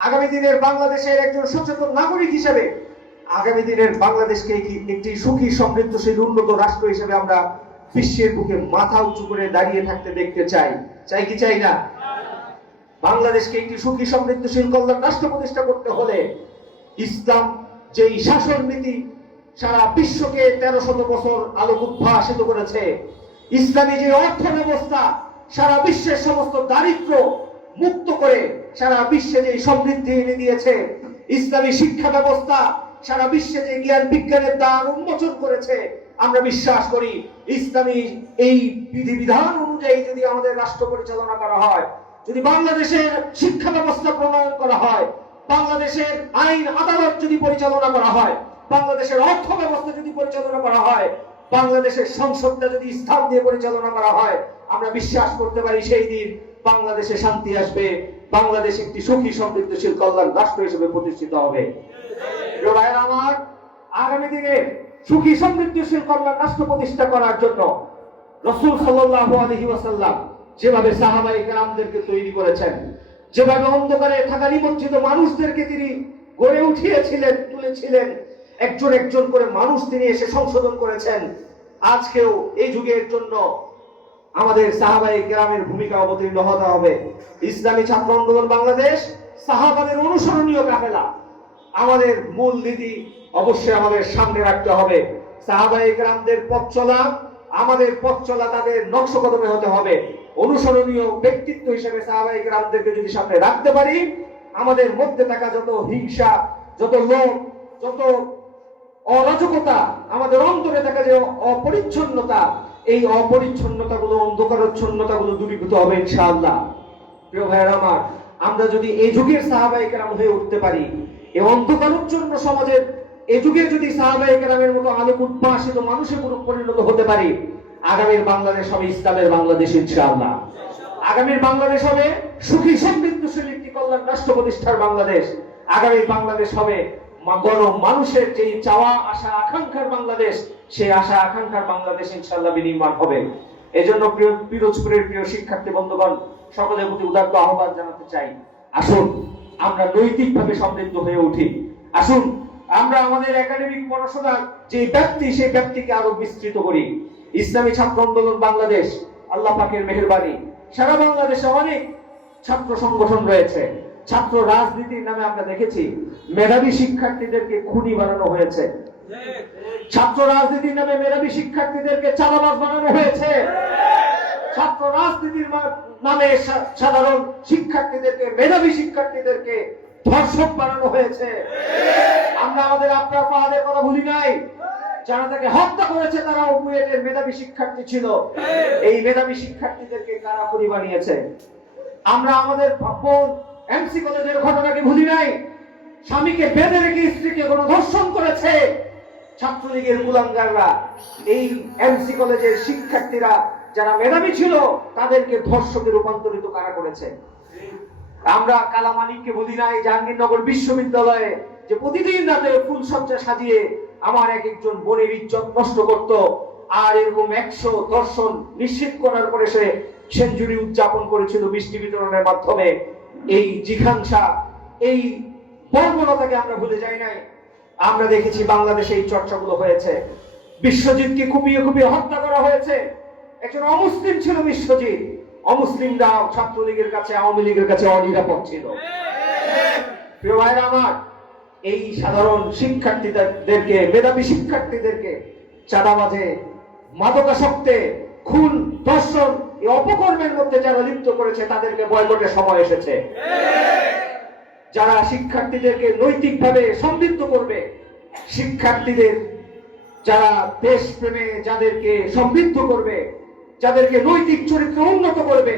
আগামী দিনের বাংলাদেশের একজন সচেতন নাগরিক হিসেবে আগামী দিনের বাংলাদেশকে একটি সুখী, সমৃদ্ধশীল, উন্নত রাষ্ট্র হিসেবে আমরা বিশ্বের বুকে মাথা উঁচু করে দাঁড়িয়ে থাকতে দেখতে চাই? চাই কি চাই না? বাংলাদেশকে একটি সুখী, সমৃদ্ধশীল কল্যাণ রাষ্ট্র প্রতিষ্ঠা করতে হলে ইসলাম যেই শাসন নীতি সারা বিশ্বকে তেরো শত বছর আলোক উদ্ভাসিত করেছে, ইসলামী যে অর্থ ব্যবস্থা সারা বিশ্বের সমস্ত দারিদ্র মুক্ত করে সারা বিশ্বে যে সমৃদ্ধি এনে দিয়েছে, ইসলামী শিক্ষা ব্যবস্থা সারা বিশ্বে যে জ্ঞান বিজ্ঞানের দ্বার উন্মোচন করেছে, আমরা বিশ্বাস করি ইসলামী এই বিধিবিধান অনুযায়ী যদি আমাদের রাষ্ট্র পরিচালনা করা হয়, যদি বাংলাদেশের শিক্ষা ব্যবস্থা প্রণয়ন করা হয়, বাংলাদেশের আইন আদালত যদি পরিচালনা করা হয়, বাংলাদেশের অর্থ ব্যবস্থা যদি পরিচালনা করা হয়, বাংলাদেশের সংসদটা যদি স্থান দিয়ে পরিচালনা করা হয়, আমরা বিশ্বাস করতে পারি সেই দিন বাংলাদেশে শান্তি আসবে, বাংলাদেশ একটি সুখী, সমৃদ্ধশীল, কল্যাণ রাষ্ট্র হিসেবে প্রতিষ্ঠিত হবে। আমার, আগামী দিনে সুখী, সমৃদ্ধশীল, কল্যাণ রাষ্ট্র প্রতিষ্ঠা করার জন্য রসুল সাল্লাল্লাহু আলাইহি ওয়াসাল্লাম যেভাবে সাহাবাই কেরামদেরকে তৈরি করেছেন, যেভাবে অন্ধকারে থাকা নিমজ্জিত মানুষদেরকে তিনি গড়ে উঠিয়েছিলেন, তুলেছিলেন, একজন একজন করে মানুষ তিনি এসে সংশোধন করেছেন। আজকেও এই যুগের জন্য আমাদের সাহাবাই গ্রামের ভূমিকা অবতীর্ণ হতে হবে। ইসলামী ছাত্র আন্দোলন বাংলাদেশ সাহাবাদের অনুসরণীয় কাফেলা। আমাদের মূল নীতি অবশ্যই আমাদের সামনে রাখতে হবে। সাহাবাই গ্রামদের পথ চলা, আমাদের পথ চলা তাদের নকশ কদমে হতে হবে। অনুসরণীয় ব্যক্তিত্ব হিসেবে সাহাবাই গ্রামদেরকে যদি সামনে রাখতে পারি, আমাদের মধ্যে থাকা যত হিংসা, যত লোভ, যত অরাজকতা, আমাদের অন্তরে থাকা যে অপরিচ্ছন্নতা এই অপরিচ্ছন্নতা গুলো অন্ধকারচ্ছন্নতা গুলো দূরীভূত হবে ইনশাআল্লাহ। প্রিয় ভাইয়ের আমার, আমরা যদি এই যুগের সাহাবাই কেরাম হয়ে উঠতে পারি এই অন্ধকারচ্ছন্ন সমাজের এই যুগে যদি সাহাবাই কেরামের মতো আলোক উদ্ভাসিত মানুষে পুরো- পরিণত হতে পারি, আগামীর বাংলাদেশ হবে ইসলামের বাংলাদেশ ইনশাআল্লাহ। আগামীর বাংলাদেশ হবে সুখী, সমৃদ্ধশীল একটি কল্যাণ রাষ্ট্র প্রতিষ্ঠার বাংলাদেশ। আগামীর বাংলাদেশ হবে মা- মানুষের যে চাওয়া, আশা, আকাঙ্ক্ষার বাংলাদেশ, সেই আশা, আকাঙ্ক্ষার বাংলাদেশ ইনশাআল্লাহ বিনির্মাণ হবে। এজন্য প্রিয় পিরোজপুরের প্রিয় শিক্ষার্থী বন্ধুগণ, সকলের প্রতি উদাত্ত আহ্বান জানাতে চাই। আসুন, আমরা নৈতিকভাবে সমৃদ্ধ হয়ে উঠি। আসুন, আমরা আমাদের একাডেমিক পড়াশোনার যে ব্যক্তি সেই ব্যক্তিকে আরও বিস্তৃত করি। ইসলামী ছাত্র আন্দোলন বাংলাদেশ, আল্লাহ পাকের মেহেরবানি। সারা বাংলাদেশে অনেক ছাত্র সংগঠন রয়েছে। ছাত্র রাজনীতির নামে আমরা দেখেছি, মেধাবী শিক্ষার্থীদেরকে খুনি বানানো হয়েছে। ছাত্র রাজনীতির নামে মেধাবী শিক্ষার্থীদেরকে চাঁদাবাজ বানানো হয়েছে। ছাত্র রাজনীতির নামে সাধারণ শিক্ষার্থীদেরকে, মেধাবী শিক্ষার্থীদেরকে ধর্ষক বানানো হয়েছে। আমরা আমাদের আপনার পাহাড়ের কথা ভুলি নাই। যারা তাকে হত্যা করেছে তারা উপয়েটের মেধাবী শিক্ষার্থী ছিল। এই মেধাবী শিক্ষার্থীদেরকে কারা খুনি বানিয়েছে? আমরা আমাদের বোন এমসি কলেজের ভুলি নাই? স্বামীকে বেঁধে রেখে স্ত্রীকে কোনো ধর্ষণ করেছে? ছাত্রলীগের এই এমসি কলেজের শিক্ষার্থীরা, যারা মেধাবী ছিল, তাদেরকে ধর্ষকে রূপান্তরিত কারা করেছে? আমরা কালামানিককে বলি নাই, জাহাঙ্গীরনগর বিশ্ববিদ্যালয়ে যে প্রতিদিন রাতে ফুল সজ্জা সাজিয়ে আমার এক একজন বোনের ইজ্জত নষ্ট করত, আর এরকম একশো দর্শন নিশ্চিত করার পরে সে সেঞ্চুরি উদযাপন করেছিল বৃষ্টি বিতরণের মাধ্যমে। এই জিঘাংসা, এই বর্বরতাকে আমরা ভুলে যাই নাই। আমরা দেখেছি বাংলাদেশে এই চর্চাগুলো হয়েছে। বিশ্বজিৎকে কুপিয়ে কুপিয়ে হত্যা করা হয়েছে। একজন অমুসলিম ছিল বিশ্বজিৎ। অমুসলিমরা ছাত্রলীগের কাছে, আওয়ামী লীগের কাছে অনিরাপদ ছিল। প্রিয় আমার, এই সাধারণ শিক্ষার্থীদেরকে, মেধাবী শিক্ষার্থীদেরকে চাঁদাবাজে, মাদকাসক্তে, খুন, ধর্ষণ অপকর্মের মধ্যে যারা লিপ্ত করেছে, তাদেরকে বয়কটের সময় এসেছে। যারা শিক্ষার্থীদেরকে নৈতিকভাবে সমৃদ্ধ করবে, শিক্ষার্থীদের যারা দেশপ্রেমে যাদেরকে সমৃদ্ধ করবে, যাদেরকে নৈতিক চরিত্র উন্নত করবে,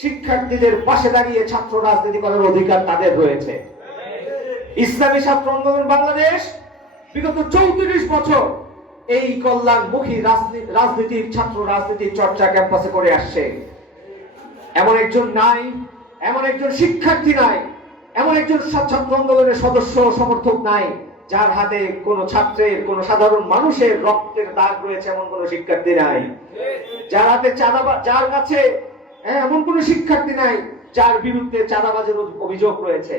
শিক্ষার্থীদের পাশে দাঁড়িয়ে ছাত্র রাজনীতি করার অধিকার তাদের রয়েছে। ইসলামী ছাত্র আন্দোলন বাংলাদেশ, বিগত চৌত্রিশ বছর এই কল্যাণমুখী রাজনী- রাজনীতির ছাত্র রাজনীতির চর্চা ক্যাম্পাসে করে আসছে। এমন একজন নাই এমন একজন শিক্ষার্থী নাই এমন একজন ছাত্র আন্দোলনের সদস্য সমর্থক নাই যার হাতে কোনো ছাত্রের কোনো সাধারণ মানুষের রক্তের দাগ রয়েছে এমন কোনো শিক্ষার্থী নাই। যার হাতে চাঁদা যার কাছে হ্যাঁ, এমন কোনো শিক্ষার্থী নাই যার বিরুদ্ধে চাঁদাবাজের অভিযোগ রয়েছে।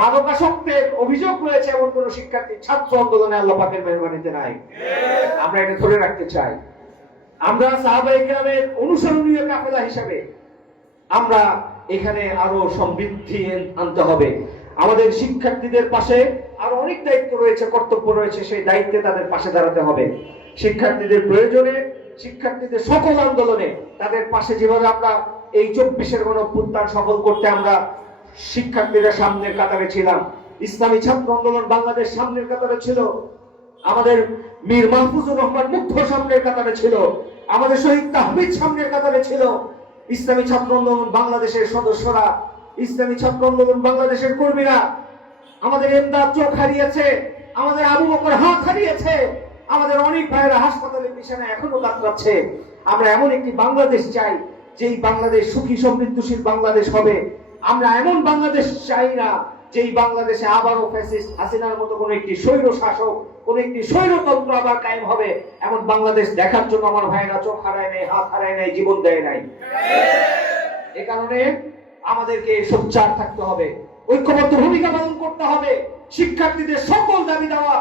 মাদকাসক্তের অভিযোগ রয়েছে এমন কোন শিক্ষার্থী ছাত্র আন্দোলনে আল্লাহ পাকের মেহরবানিতে নাই। আমরা এটা ধরে রাখতে চাই। আমরা সাহাবাই গ্রামের অনুসরণীয় কাফেলা হিসাবে আমরা এখানে আরও সমৃদ্ধি আনতে হবে। আমাদের শিক্ষার্থীদের পাশে আরও অনেক দায়িত্ব রয়েছে, কর্তব্য রয়েছে, সেই দায়িত্বে তাদের পাশে দাঁড়াতে হবে। শিক্ষার্থীদের প্রয়োজনে, শিক্ষার্থীদের সকল আন্দোলনে তাদের পাশে যেভাবে আমরা এই চব্বিশের গণ অভ্যুত্থান সফল করতে আমরা শিক্ষার্থীরা সামনের কাতারে ছিলাম। ইসলামী ছাত্র আন্দোলন বাংলাদেশ সামনের কাতারে ছিল। আমাদের মীর মাহফুজুর রহমান মুগ্ধ সামনের কাতারে ছিল। আমাদের শহীদ তাহমিদ সামনের কাতারে ছিল। ইসলামী ছাত্র আন্দোলন বাংলাদেশের সদস্যরা, ইসলামী ছাত্র আন্দোলন বাংলাদেশের কর্মীরা, আমাদের এমদাদ চোখ হারিয়েছে, আমাদের আবু বকর হাত হারিয়েছে, আমাদের অনেক ভাইয়েরা হাসপাতালের বিছানায় এখনও কাতরাচ্ছে আমরা এমন একটি বাংলাদেশ চাই যেই বাংলাদেশ সুখী সমৃদ্ধশীল বাংলাদেশ হবে, আমরা এমন বাংলাদেশ চাই না যেই বাংলাদেশে আবারও ফ্যাসিস্ট হাসিনার মতো কোন একটি স্বৈর শাসক, কোন একটি স্বৈরতন্ত্র আবার কায়েম হবে, এমন বাংলাদেশ দেখার জন্য আমার ভাইয়েরা চোখ হারায় নাই, হাত হারায় নাই, জীবন দেয় নাই। এ কারণে আমাদেরকে সোচ্চার থাকতে হবে। ঐক্যবদ্ধ ভূমিকা পালন করতে হবে। শিক্ষার্থীদের সকল দাবি দেওয়া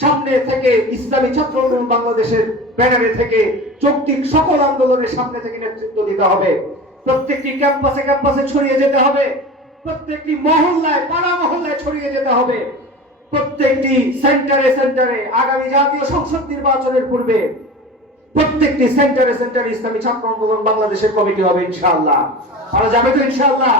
সামনে থেকে ইসলামী ছাত্র আন্দোলন বাংলাদেশের ব্যানারে থেকে যৌক্তিক সকল আন্দোলনের সামনে থেকে নেতৃত্ব দিতে হবে। প্রত্যেকটি ক্যাম্পাসে ক্যাম্পাসে ছড়িয়ে যেতে হবে। প্রত্যেকটি মহল্লায়, পাড়া মহল্লায় ছড়িয়ে যেতে হবে। প্রত্যেকটি সেন্টারে সেন্টারে আগামী জাতীয় সংসদ নির্বাচনের পূর্বে প্রত্যেকটি সেন্টারে সেন্টারে ইসলামী ছাত্র আন্দোলন বাংলাদেশের কমিটি হবে ইনশাআল্লাহ। পারা যাবে তো ইনশাআল্লাহ?